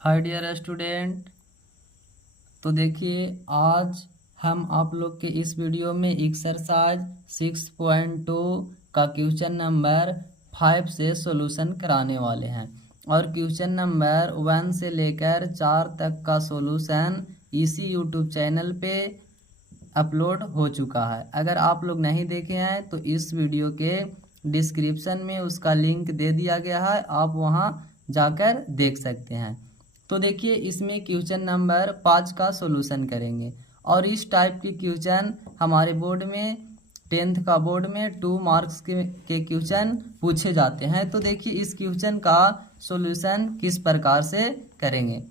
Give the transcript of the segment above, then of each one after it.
Hi dear student. तो देखिए आज हम आप लोग के इस वीडियो में एक्सरसाइज 6.2 का क्वेश्चन नंबर 5 से सॉल्यूशन कराने वाले हैं और क्वेश्चन नंबर 1 से लेकर 4 तक का सॉल्यूशन इसी यूट्यूब चैनल पे अपलोड हो चुका है। अगर आप लोग नहीं देखे हैं तो इस वीडियो के डिस्क्रिप्शन में उसका लिंक दे दिया गया है, आप वहां जाकर देख सकते हैं। तो देखिए इसमें क्वेश्चन नंबर 5 का सॉल्यूशन करेंगे और इस टाइप के क्वेश्चन हमारे बोर्ड में 10th का बोर्ड में 2 मार्क्स के क्वेश्चन पूछे जाते हैं। तो देखिए इस क्वेश्चन का सॉल्यूशन किस प्रकार से करेंगे।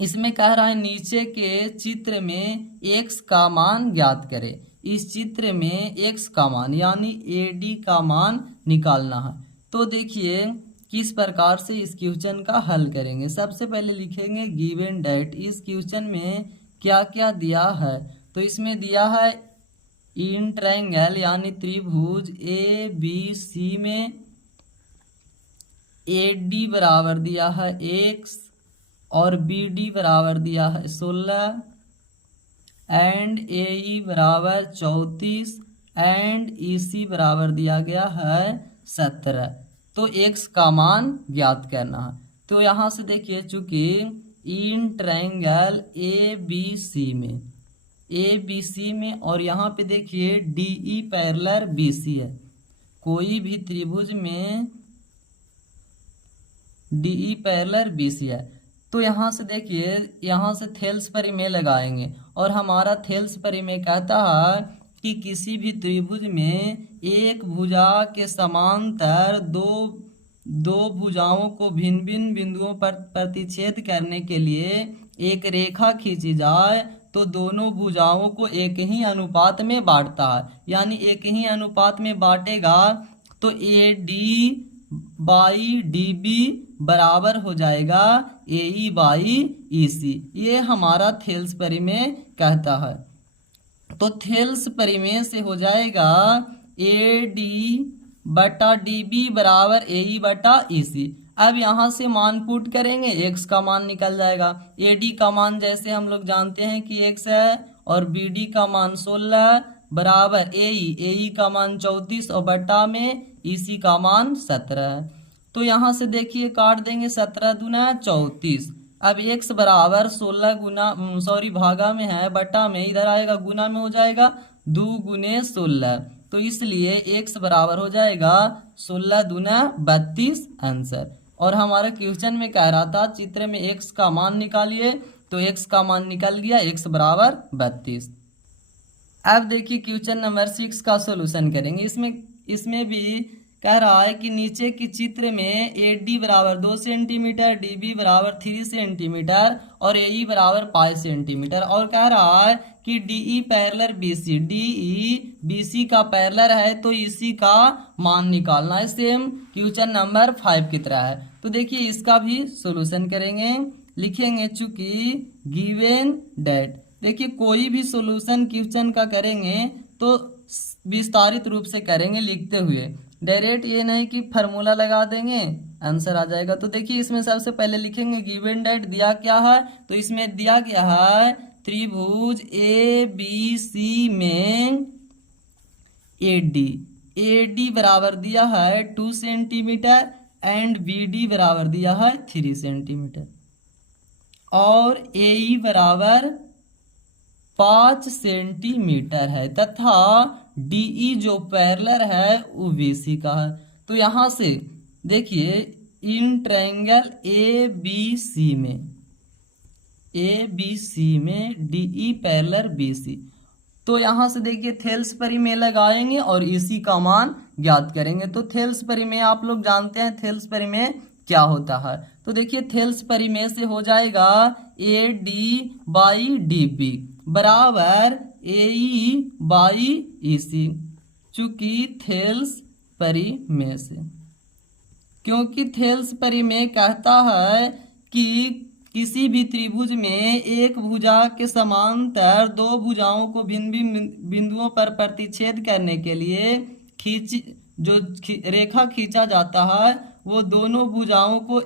इसमें कह रहा है नीचे के चित्र में x का मान ज्ञात करें। इस चित्र में x का मान यानी AD का मान निकालना है। तो देखिए किस प्रकार से इस क्वेश्चन का हल करेंगे। सबसे पहले लिखेंगे गिवन डेट। इस क्वेश्चन में क्या क्या दिया है, तो इसमें दिया है इन ट्रायंगल यानी त्रिभुज ABC में AD बराबर दिया है x और BD बराबर दिया है 16 एंड AE बराबर 34 एंड EC बराबर दिया गया है 17। तो x का मान ज्ञात करना है। तो यहाँ से देखिए चूंकि इन ट्रायंगल ABC में और यहाँ पे देखिए DE पैरेलल BC है। कोई भी त्रिभुज में DE पैरेलल BC है। तो यहाँ से देखिए यहाँ से थेल्स परिमेय लगाएंगे और हमारा थेल्स परिमेय कहता है कि किसी भी त्रिभुज में एक भुजा के समांतर दो भुजाओं को भिन्न भिन्न बिंदुओं पर प्रतिच्छेद करने के लिए एक रेखा खींची जाए तो दोनों भुजाओं को एक ही अनुपात में बांटता है, यानी एक ही अनुपात में बांटेगा तो AD बाई DB बराबर हो जाएगा AE बाई EC। ये हमारा थेल्स परिमेय कहता है। तो थेल्स परिमेय से हो जाएगा AD बटा DB बराबर AE बटा EC। अब यहाँ से मान पुट करेंगे, x का मान निकल जाएगा। AD का मान जैसे हम लोग जानते हैं कि x है और BD का मान 16 बराबर AE का मान 34 और बटा में EC का मान 17 है। तो यहाँ से देखिए काट देंगे 17 दूना 34। अब x बराबर 16 भागा में है, बटा में इधर आएगा गुना में हो जाएगा 2 गुने 16। तो इसलिए x बराबर हो जाएगा 16 दूना 32 आंसर। और हमारा क्वेश्चन में कह रहा था चित्र में x का मान निकालिए, तो x का मान निकल गया, x बराबर 32। अब देखिए क्वेश्चन नंबर 6 का सॉल्यूशन करेंगे। इसमें भी कह रहा है कि नीचे की चित्र में AD बराबर 2 सेंटीमीटर, DB बराबर 3 सेंटीमीटर और AE बराबर 5 सेंटीमीटर और कह रहा है कि DE parallel BC। DE BC का पैरेलल है तो EC का मान निकालना है। सेम क्वेश्चन नंबर 5 की तरह है। तो देखिए इसका भी सॉल्यूशन करेंगे। लिखेंगे चूंकि गिवन डेट। देखिए कोई भी सॉल्यूशन क्वेश्चन का करेंगे तो विस्तारित रूप से करेंगे लिखते हुए, डायरेक्ट ये नहीं कि फार्मूला लगा देंगे आंसर आ जाएगा। तो देखिए इसमें सबसे पहले लिखेंगे गिवन डेट दिया क्या है, तो इसमें दिया गया है त्रिभुज ABC में AD बराबर दिया है 2 सेंटीमीटर एंड BD बराबर दिया है 3 सेंटीमीटर और AE बराबर 5 सेंटीमीटर है तथा DE जो पैरेलल है वो BC का है। तो यहाँ से देखिए इन ट्रायंगल ABC में DE पैरेलल BC। तो यहाँ से देखिए थेल्स परिमेय लगाएंगे और EC का मान ज्ञात करेंगे। तो थेल्स परिमेय आप लोग जानते हैं थेल्स परिमेय क्या होता है। तो देखिए थेल्स परिमेय से हो जाएगा AD बाई DB बराबर AE बाई EC। चूंकि थेल्स परिमेय से, क्योंकि थेल्स परिमेय कहता है कि किसी भी त्रिभुज में एक भुजा के समांतर दो भुजाओं को भिन्न भिन्न बिंदुओं पर प्रतिच्छेद करने के लिए रेखा खींचा जाता है वो दोनों भुजाओं को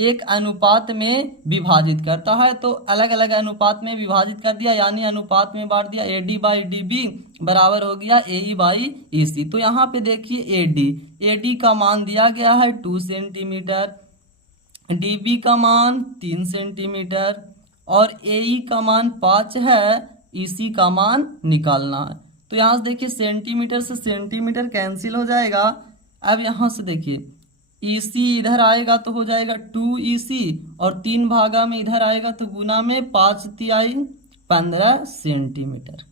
एक अनुपात में विभाजित करता है। तो अलग अलग अनुपात में विभाजित कर दिया, यानी अनुपात में बांट दिया। AD बाई DB बराबर हो गया AE बाई EC। तो यहाँ पे देखिए AD का मान दिया गया है 2 सेंटीमीटर, DB का मान 3 सेंटीमीटर और AE का मान 5 है, EC का मान निकालना है। तो यहाँ से देखिए सेंटीमीटर से सेंटीमीटर कैंसिल हो जाएगा। अब यहाँ से देखिए EC इधर आएगा तो हो जाएगा 2EC और 3 भागा में इधर आएगा तो गुना में 5 तिहाई 15 सेंटीमीटर।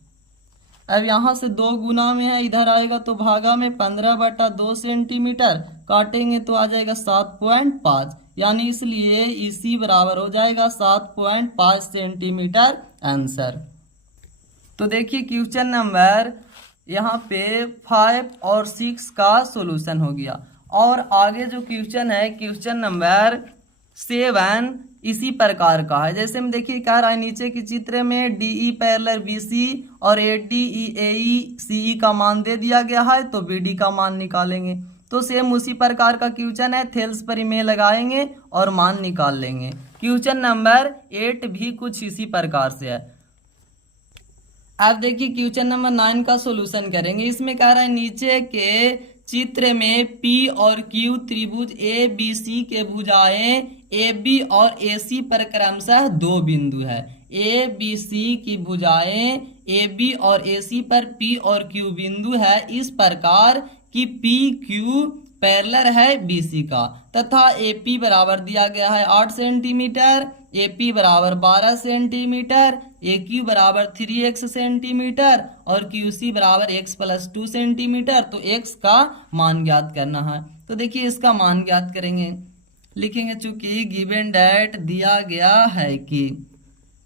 अब यहाँ से 2 गुना में है, इधर आएगा तो भागा में 15/2 सेंटीमीटर, काटेंगे तो आ जाएगा 7.5, यानी इसलिए EC बराबर हो जाएगा 7.5 सेंटीमीटर आंसर। तो देखिए क्वेश्चन नंबर यहाँ पे 5 और 6 का सॉल्यूशन हो गया। और आगे जो क्वेश्चन है क्वेश्चन नंबर 7 इसी प्रकार का है। जैसे हम देखिए कह रहा है नीचे के चित्र में DE पैरेलल BC और AD AE CE का मान दे दिया गया है, तो BD का मान निकालेंगे। तो सेम उसी प्रकार का क्वेश्चन है, थेल्स परिमेय लगाएंगे और मान निकाल लेंगे। क्वेश्चन नंबर 8 भी कुछ इसी प्रकार से है। अब देखिए क्वेश्चन नंबर 9 का सॉल्यूशन करेंगे। इसमें कह रहा है नीचे के चित्र में P और Q त्रिभुज ABC के भुजाएं AB और AC पर क्रमशः 2 बिंदु है। ABC की भुजाएं AB और AC पर P और Q बिंदु है इस प्रकार कि PQ पैरेलल है BC का, तथा AP बराबर दिया गया है 8 सेंटीमीटर, AP बराबर 12 सेंटीमीटर, AQ बराबर 3x सेंटीमीटर और QC बराबर x + 2 सेंटीमीटर। तो x का मान ज्ञात करना है। तो देखिए इसका मान ज्ञात करेंगे, लिखेंगे चूंकि गिवन डेट दिया गया है कि,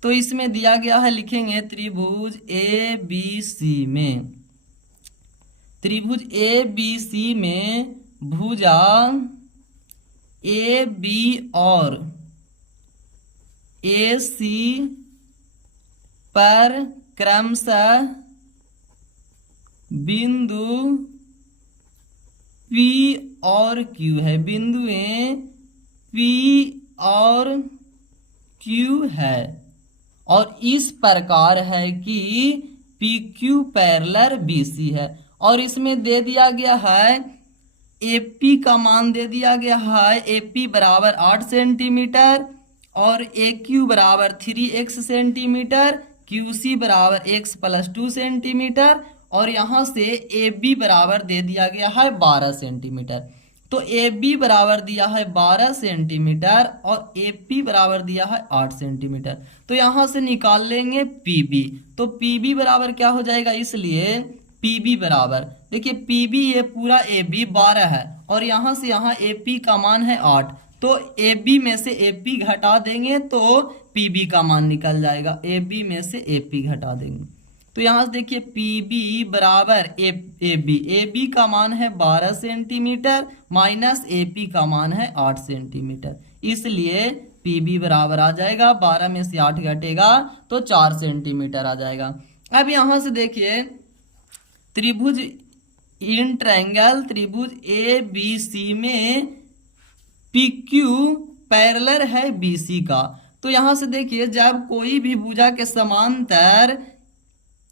तो इसमें दिया गया है लिखेंगे त्रिभुज ABC में, त्रिभुज ABC में भुजा AB और AC पर क्रमशः बिंदु P और Q है, बिंदुएं P और Q है और इस प्रकार है कि PQ पैरेलल BC है। और इसमें दे दिया गया है AP का मान दे दिया गया है, AP बराबर 8 सेंटीमीटर और AQ बराबर 3x सेंटीमीटर, QC बराबर x + 2 सेंटीमीटर और यहाँ से AB बराबर दे दिया गया है 12 सेंटीमीटर। तो AB बराबर दिया है 12 सेंटीमीटर और AP बराबर दिया है 8 सेंटीमीटर। तो यहाँ से निकाल लेंगे PB। तो PB बराबर क्या हो जाएगा, इसलिए PB बराबर देखिए PB ये पूरा AB 12 है और यहाँ से यहाँ AP का मान है 8, तो AB में से AP घटा देंगे तो PB का मान निकल जाएगा। AB में से AP घटा देंगे तो यहाँ से देखिए PB बराबर AB का मान है 12 सेंटीमीटर माइनस AP का मान है 8 सेंटीमीटर, इसलिए PB बराबर आ जाएगा 12 में से 8 घटेगा तो 4 सेंटीमीटर आ जाएगा। अब यहाँ से देखिए त्रिभुज इन ट्रायंगल त्रिभुज ABC में PQ पैरेलल है BC का। तो यहाँ से देखिए जब कोई भी भुजा के समांतर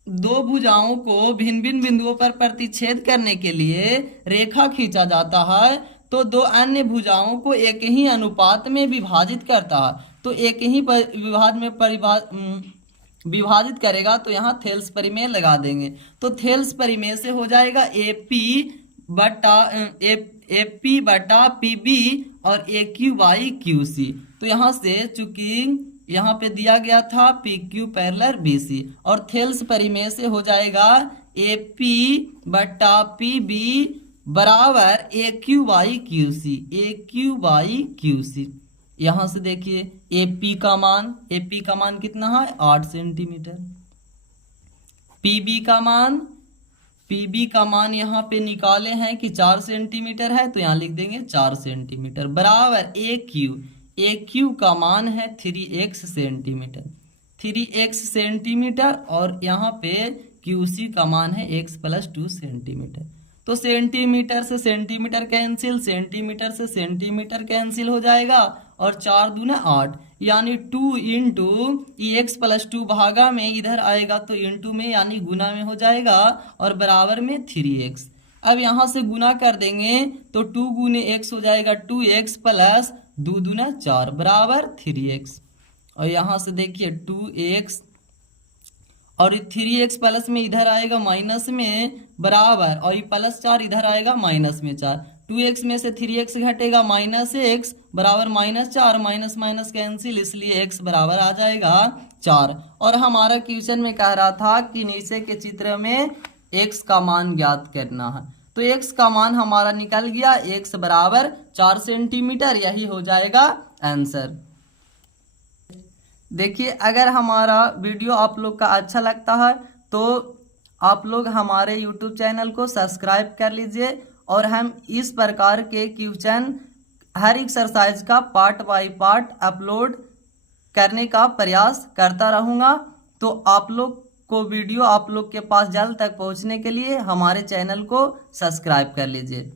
दो भुजाओं को भिन्न भिन्न बिंदुओं पर प्रतिच्छेद करने के लिए रेखा खींचा जाता है तो दो अन्य भुजाओं को एक ही अनुपात में विभाजित करता है। तो एक ही विभाग में विभाजित करेगा तो यहाँ थेल्स परिमेय लगा देंगे। तो थेल्स परिमेय से हो जाएगा AP बटा PB और AQ बाई QC। तो यहाँ से चूंकि यहाँ पे दिया गया था PQ पैरेलल BC और थेल्स परिमेय से हो जाएगा AP बटा PB बराबर AQ बाई QC। यहाँ से देखिए AP का मान कितना है 8 सेंटीमीटर, PB का मान यहाँ पे निकाले हैं कि 4 सेंटीमीटर है तो यहाँ लिख देंगे 4 सेंटीमीटर बराबर AQ का मान है 3x सेंटीमीटर और यहाँ पे QC का मान है x + 2 सेंटीमीटर। तो सेंटीमीटर से सेंटीमीटर कैंसिल, सेंटीमीटर से सेंटीमीटर कैंसिल हो जाएगा और 4 दूना 8, यानी 2 इंटू एक्स प्लस 2 भागा में इधर आएगा तो इंटू में यानी गुना में हो जाएगा और बराबर में 3x। अब यहाँ से गुना कर देंगे तो 2 गुने x हो जाएगा 2x प्लस 2 दूना 4 बराबर 3x। और यहाँ से देखिए 2x और 3x प्लस में इधर आएगा माइनस में बराबर, और ये प्लस 4 इधर आएगा माइनस में 4, 2x में से 3x घटेगा माइनस x बराबर -4, माइनस माइनस कैंसिल, इसलिए x बराबर आ जाएगा 4। और हमारा क्वेश्चन में कह रहा था कि नीचे के चित्र में x का मान ज्ञात करना है, तो x का मान हमारा निकल गया, x बराबर 4 सेंटीमीटर, यही हो जाएगा आंसर। देखिए अगर हमारा वीडियो आप लोग का अच्छा लगता है तो आप लोग हमारे YouTube चैनल को सब्सक्राइब कर लीजिए, और हम इस प्रकार के क्वेश्चन हर एक्सरसाइज का पार्ट बाय पार्ट अपलोड करने का प्रयास करता रहूँगा। तो आप लोग को वीडियो आप लोग के पास जल्द तक पहुँचने के लिए हमारे चैनल को सब्सक्राइब कर लीजिए।